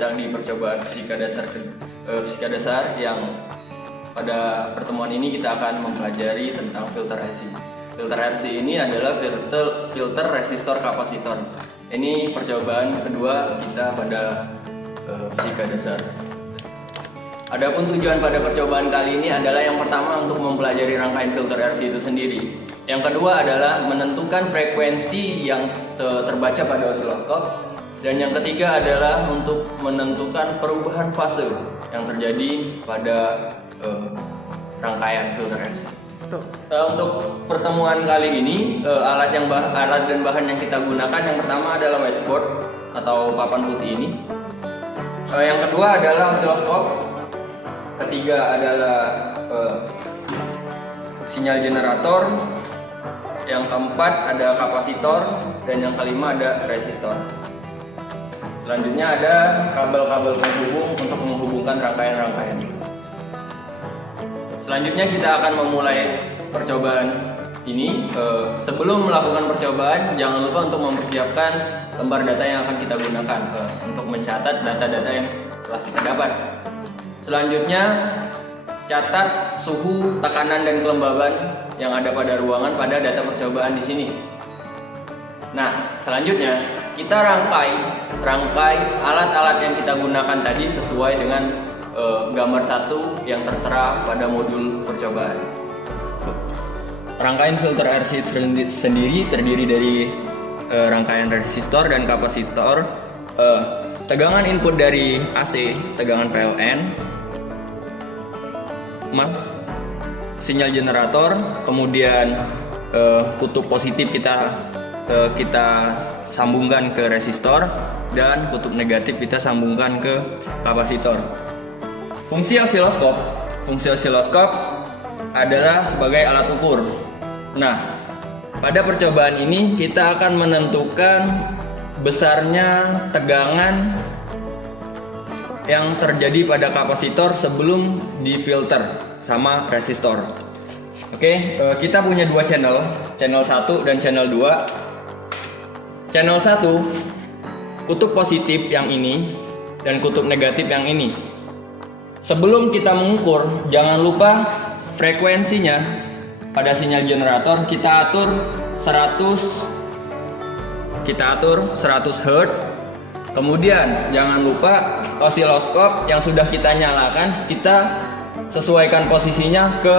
datang di percobaan fisika dasar yang pada pertemuan ini kita akan mempelajari tentang filter RC. Filter RC ini adalah filter resistor kapasitor. Ini percobaan kedua kita pada fisika dasar. Adapun tujuan pada percobaan kali ini adalah yang pertama untuk mempelajari rangkaian filter RC itu sendiri. Yang kedua adalah menentukan frekuensi yang terbaca pada osiloskop. Dan yang ketiga adalah untuk menentukan perubahan fase yang terjadi pada rangkaian filter RC. Untuk pertemuan kali ini, alat dan bahan yang kita gunakan yang pertama adalah washboard atau papan putih ini. Yang kedua adalah osiloskop. Ketiga adalah sinyal generator. Yang keempat ada kapasitor dan yang kelima ada resistor. Selanjutnya ada kabel-kabel penghubung untuk menghubungkan rangkaian-rangkaian. Selanjutnya kita akan memulai percobaan ini. Sebelum melakukan percobaan, jangan lupa untuk mempersiapkan lembar data yang akan kita gunakan untuk mencatat data-data yang telah kita dapat. Selanjutnya, catat suhu, tekanan, dan kelembaban yang ada pada ruangan pada data percobaan di sini. Nah, selanjutnya kita rangkai alat-alat yang kita gunakan tadi sesuai dengan gambar 1 yang tertera pada modul percobaan. Rangkaian filter RC sendiri terdiri dari rangkaian resistor dan kapasitor, tegangan input dari AC, tegangan PLN, sinyal generator, kemudian kutub positif kita sambungkan ke resistor dan kutub negatif kita sambungkan ke kapasitor. Fungsi osiloskop adalah sebagai alat ukur. Nah, pada percobaan ini kita akan menentukan besarnya tegangan yang terjadi pada kapasitor sebelum difilter sama resistor. Oke, kita punya dua channel 1 dan channel 2. Channel 1, kutub positif yang ini dan kutub negatif yang ini. Sebelum kita mengukur, jangan lupa frekuensinya pada sinyal generator kita atur 100 Hz. Kemudian jangan lupa osiloskop yang sudah kita nyalakan, kita sesuaikan posisinya ke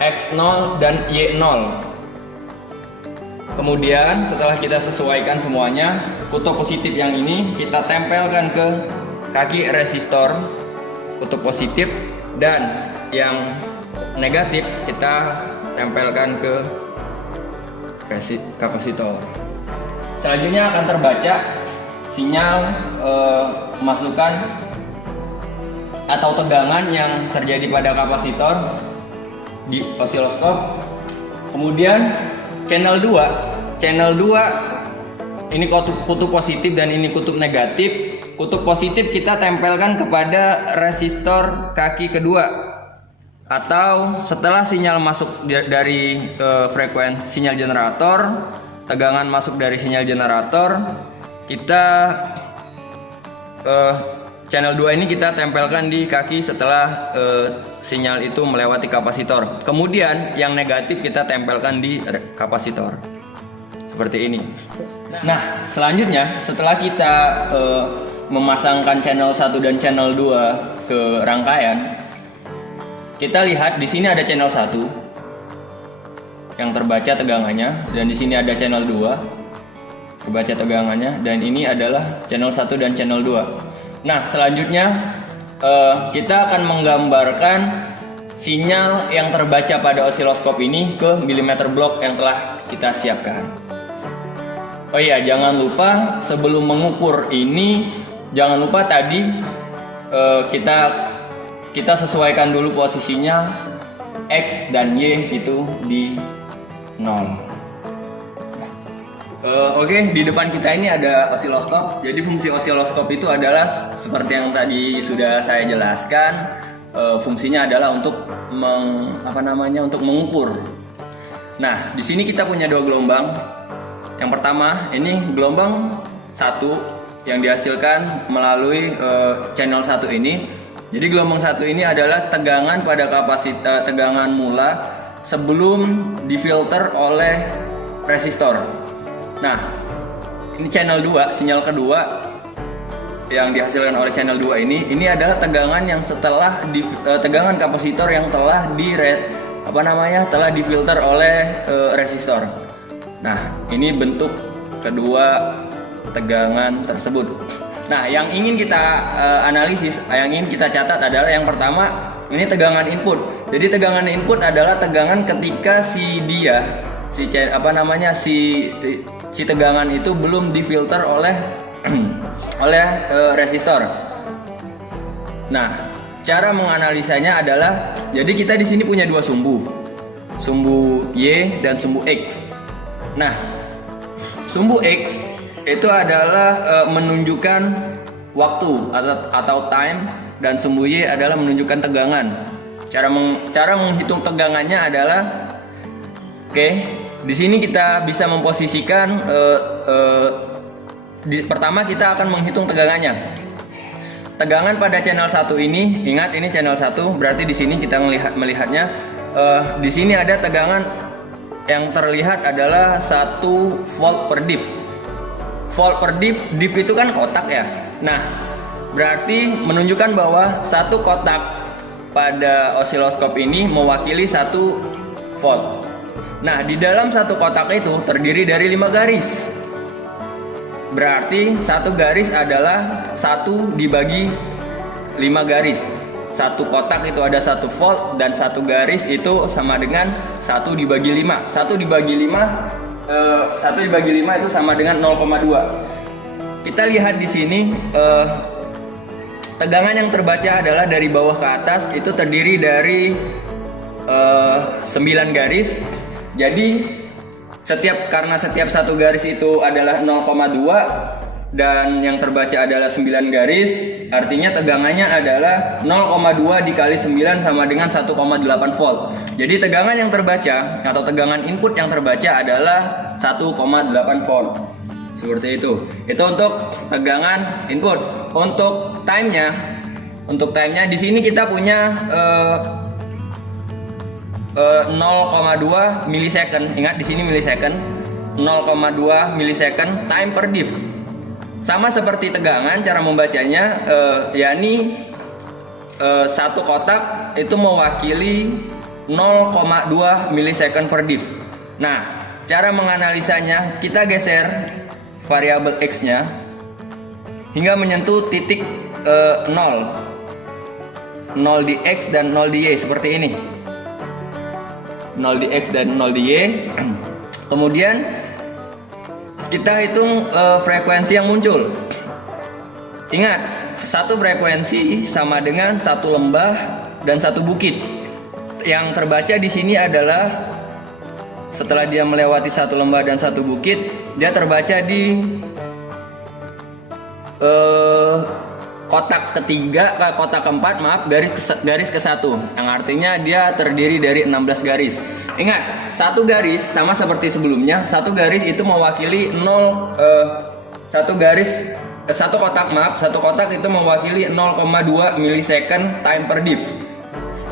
X0 dan Y0. Kemudian setelah kita sesuaikan semuanya, kutub positif yang ini kita tempelkan ke kaki resistor kutub positif, dan yang negatif kita tempelkan ke kapasitor. Selanjutnya akan terbaca sinyal masukan atau tegangan yang terjadi pada kapasitor di osiloskop. Kemudian channel 2 ini kutub positif dan ini kutub negatif. Kutub positif kita tempelkan kepada resistor kaki kedua, atau setelah sinyal masuk dari frekuensi sinyal generator, tegangan masuk dari sinyal generator, kita channel 2 ini kita tempelkan di kaki setelah sinyal itu melewati kapasitor. Kemudian yang negatif kita tempelkan di kapasitor. Seperti ini. Nah, selanjutnya setelah kita memasangkan channel 1 dan channel 2 ke rangkaian, kita lihat di sini ada channel 1 yang terbaca tegangannya, dan di sini ada channel 2 terbaca tegangannya, dan ini adalah channel 1 dan channel 2. Nah, selanjutnya kita akan menggambarkan sinyal yang terbaca pada osiloskop ini ke milimeter block yang telah kita siapkan. Oh iya, jangan lupa sebelum mengukur ini, jangan lupa tadi kita sesuaikan dulu posisinya X dan Y itu di 0. Oke, di depan kita ini ada osiloskop. Jadi fungsi osiloskop itu adalah seperti yang tadi sudah saya jelaskan. Fungsinya adalah untuk untuk mengukur. Nah, di sini kita punya dua gelombang. Yang pertama ini gelombang 1 yang dihasilkan melalui channel 1 ini. Jadi gelombang 1 ini adalah tegangan pada kapasitas tegangan mula sebelum difilter oleh resistor. Nah, ini channel 2, sinyal kedua yang dihasilkan oleh channel 2 ini adalah tegangan yang setelah tegangan kapasitor yang telah telah difilter oleh resistor. Nah, ini bentuk kedua tegangan tersebut. Nah, yang ingin kita analisis, yang ingin kita catat adalah yang pertama, ini tegangan input. Jadi tegangan input adalah tegangan ketika si tegangan itu belum difilter oleh resistor. Nah, cara menganalisanya adalah, jadi kita di sini punya dua sumbu Y dan sumbu X. Nah, sumbu X itu adalah menunjukkan waktu atau time, dan sumbu Y adalah menunjukkan tegangan. Cara menghitung tegangannya adalah, di sini kita bisa memposisikan pertama kita akan menghitung tegangannya. Tegangan pada channel 1 ini, ingat ini channel 1, berarti di sini kita melihatnya di sini ada tegangan yang terlihat adalah 1 volt per div. Volt per div itu kan kotak ya. Nah, berarti menunjukkan bahwa satu kotak pada osiloskop ini mewakili 1 volt. Nah, di dalam satu kotak itu terdiri dari 5 garis. Berarti satu garis adalah 1 dibagi 5 garis. Satu kotak itu ada 1 volt, dan satu garis itu sama dengan 1 dibagi 5. 1 dibagi 5 itu sama dengan 0,2. Kita lihat di sini tegangan yang terbaca adalah dari bawah ke atas itu terdiri dari 9 garis. Jadi karena setiap satu garis itu adalah 0,2 dan yang terbaca adalah 9 garis, artinya tegangannya adalah 0,2 dikali 9 sama dengan 1,8 volt. Jadi tegangan yang terbaca atau tegangan input yang terbaca adalah 1,8 volt. Seperti itu. Itu untuk tegangan input. Untuk time-nya di sini kita punya 0,2 milisecond. Ingat di sini milisecond. 0,2 milisecond time per div. Sama seperti tegangan, cara membacanya yakni satu kotak itu mewakili 0,2 milisecond per div. Nah, cara menganalisanya, kita geser variabel X-nya hingga menyentuh titik 0 di X dan 0 di Y seperti ini. 0 di X dan 0 di Y. Kemudian kita hitung frekuensi yang muncul. Ingat, satu frekuensi sama dengan satu lembah dan satu bukit. Yang terbaca di sini adalah setelah dia melewati satu lembah dan satu bukit, dia terbaca di kotak keempat, garis ke-1, yang artinya dia terdiri dari 16 garis. Ingat, satu garis sama seperti sebelumnya, satu garis itu mewakili satu kotak itu mewakili 0,2 milisecond time per div.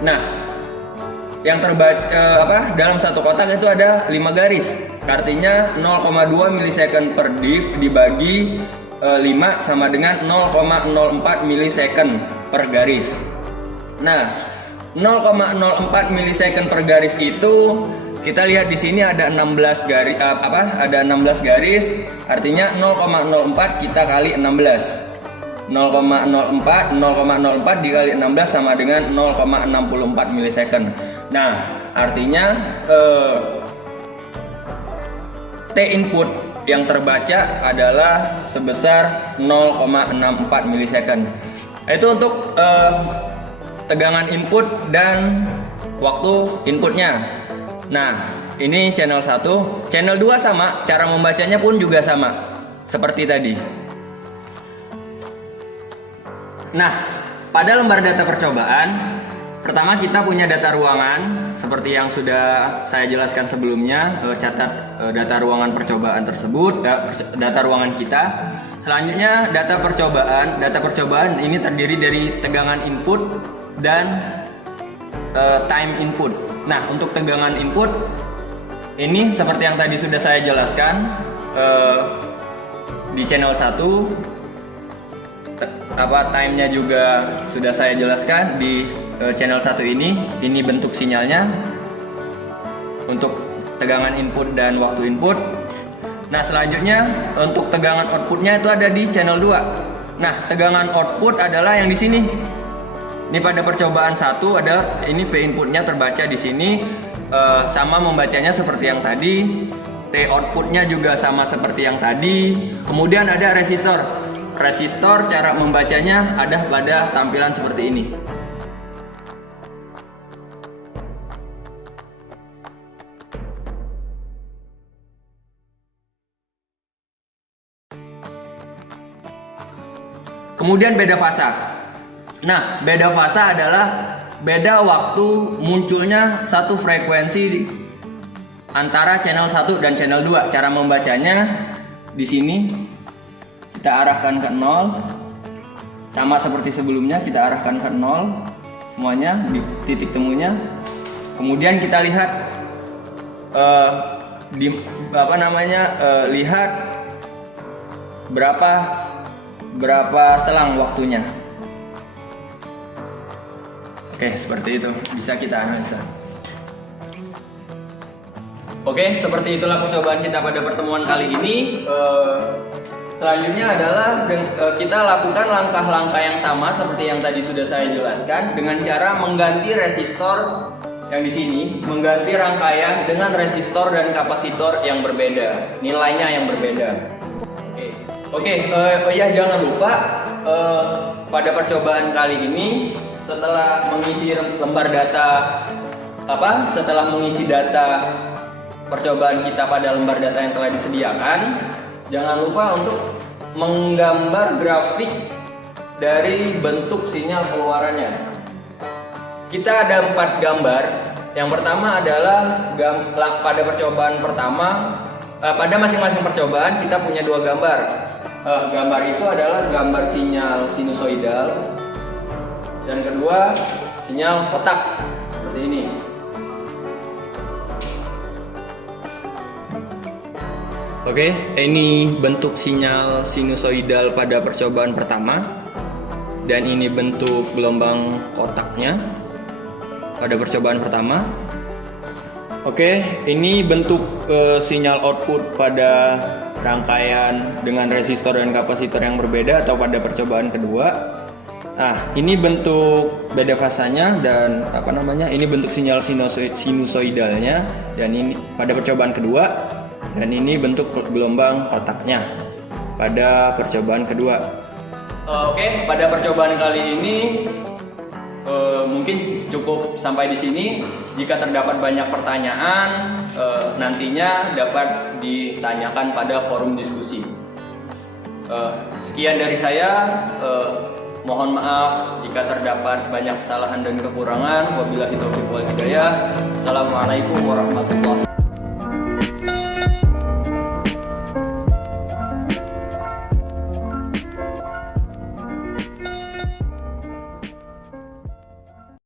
Nah, yang terbaca dalam satu kotak itu ada 5 garis. Artinya 0,2 milisecond per div dibagi 5 sama dengan 0,04 milisecond per garis. Nah, 0,04 milisecond per garis itu kita lihat di sini ada 16 garis ada 16 garis, artinya 0,04 kita kali 16. 0,04 dikali 16 sama dengan 0,64 milisecond. Nah, artinya T input yang terbaca adalah sebesar 0,64 milisecond. Itu untuk tegangan input dan waktu inputnya. Nah, ini channel 1. Channel 2 sama, cara membacanya pun juga sama seperti tadi. Nah, pada lembar data percobaan, Pertama, kita punya data ruangan seperti yang sudah saya jelaskan sebelumnya. Catat data ruangan percobaan tersebut, data ruangan kita. Selanjutnya data percobaan. Data percobaan ini terdiri dari tegangan input dan time input. Nah, untuk tegangan input ini seperti yang tadi sudah saya jelaskan di channel 1. Time-nya juga sudah saya jelaskan di channel 1 ini. Ini bentuk sinyalnya untuk tegangan input dan waktu input. Nah, selanjutnya untuk tegangan outputnya itu ada di channel 2. Nah, tegangan output adalah yang di sini. Ini pada percobaan 1 ada ini V inputnya terbaca di sini, sama membacanya seperti yang tadi. T outputnya juga sama seperti yang tadi. Kemudian ada resistor. Resistor cara membacanya ada pada tampilan seperti ini. Kemudian beda fasa. Nah, beda fasa adalah beda waktu munculnya satu frekuensi antara channel 1 dan channel 2. Cara membacanya di sini kita arahkan ke 0. Sama seperti sebelumnya, kita arahkan ke 0 semuanya di titik temunya. Kemudian kita lihat lihat berapa selang waktunya. Oke, seperti itu bisa kita analisa. Oke, seperti itulah percobaan kita pada pertemuan kali ini. Selanjutnya adalah kita lakukan langkah-langkah yang sama seperti yang tadi sudah saya jelaskan dengan cara mengganti resistor yang di sini, mengganti rangkaian dengan resistor dan kapasitor yang berbeda, nilainya yang berbeda. Oke, jangan lupa pada percobaan kali ini setelah mengisi lembar data setelah mengisi data percobaan kita pada lembar data yang telah disediakan, jangan lupa untuk menggambar grafik dari bentuk sinyal keluarannya. Kita ada 4 gambar. Yang pertama adalah pada percobaan pertama, pada masing-masing percobaan kita punya 2 gambar. Gambar itu adalah gambar sinyal sinusoidal dan kedua sinyal kotak seperti ini. Oke, ini bentuk sinyal sinusoidal pada percobaan pertama dan ini bentuk gelombang kotaknya pada percobaan pertama. Oke, ini bentuk sinyal output pada rangkaian dengan resistor dan kapasitor yang berbeda atau pada percobaan kedua. Nah, ini bentuk beda fasanya dan ini bentuk sinyal sinusoidalnya dan ini pada percobaan kedua. Dan ini bentuk gelombang kotaknya pada percobaan kedua. Oke, pada percobaan kali ini mungkin cukup sampai di sini. Jika terdapat banyak pertanyaan, nantinya dapat ditanyakan pada forum diskusi. Sekian dari saya. Mohon maaf jika terdapat banyak kesalahan dan kekurangan. Wabillahi taufiq wal hidayah. Assalamualaikum warahmatullahi wabarakatuh.